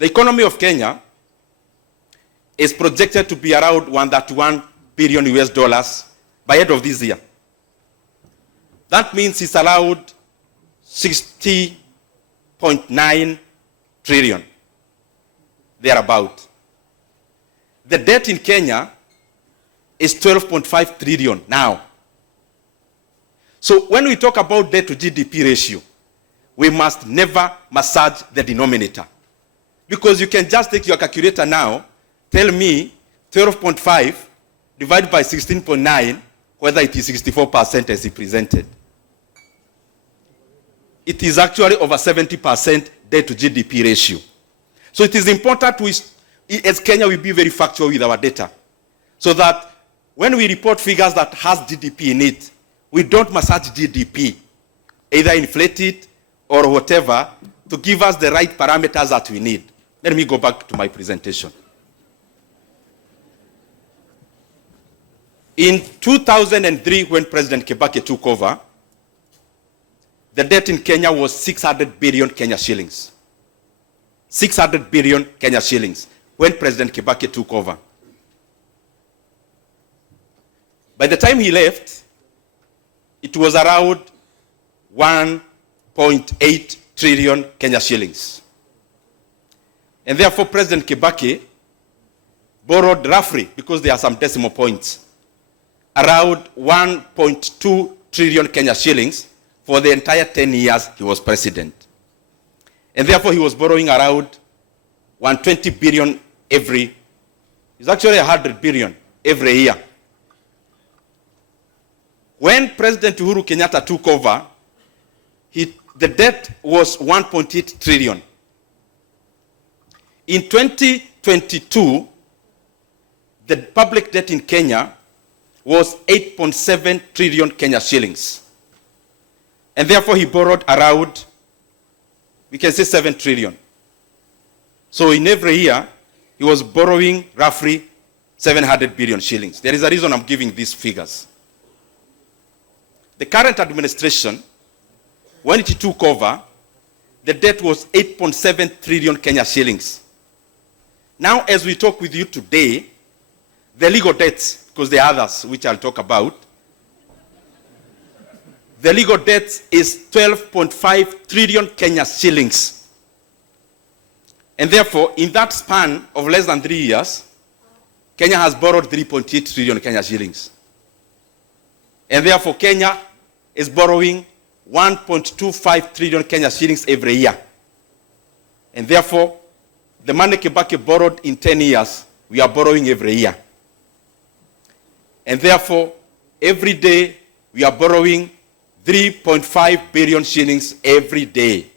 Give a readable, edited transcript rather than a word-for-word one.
The economy of Kenya is projected to be around 131 billion US dollars by end of this year. That means it's allowed 60.9 trillion, thereabout. The debt in Kenya is 12.5 trillion now. So when we talk about debt to GDP ratio, we must never massage the denominator. Because you can just take your calculator now, tell me 12.5 divided by 16.9, whether it is 64% as it presented. It is actually over 70% debt to GDP ratio. So it is important to, as Kenya, we be very factual with our data, so that when we report figures that has GDP in it, we don't massage GDP, either inflate it or whatever, to give us the right parameters that we need. Let me go back to my presentation. In 2003, when President Kibaki took over, the debt in Kenya was 600 billion Kenya shillings. 600 billion Kenya shillings when President Kibaki took over. By the time he left, it was around 1.8 trillion Kenya shillings. And therefore, President Kibaki borrowed roughly, because there are some decimal points, around 1.2 trillion Kenya shillings for the entire 10 years he was president. And therefore, he was borrowing around 120 billion it's actually 100 billion every year. When President Uhuru Kenyatta took over, the debt was 1.8 trillion. In 2022, the public debt in Kenya was 8.7 trillion Kenya shillings. And therefore, he borrowed around, we can say 7 trillion. So in every year, he was borrowing roughly 700 billion shillings. There is a reason I'm giving these figures. The current administration, when it took over, the debt was 8.7 trillion Kenya shillings. Now, as we talk with you today, the legal debts, because there are others which I'll talk about, the legal debt is 12.5 trillion Kenya shillings. And therefore, in that span of less than 3 years, Kenya has borrowed 3.8 trillion Kenya shillings. And therefore, Kenya is borrowing 1.25 trillion Kenya shillings every year. And therefore, the money Kibaki borrowed in 10 years, we are borrowing every year. And therefore, every day, we are borrowing 3.5 billion shillings every day.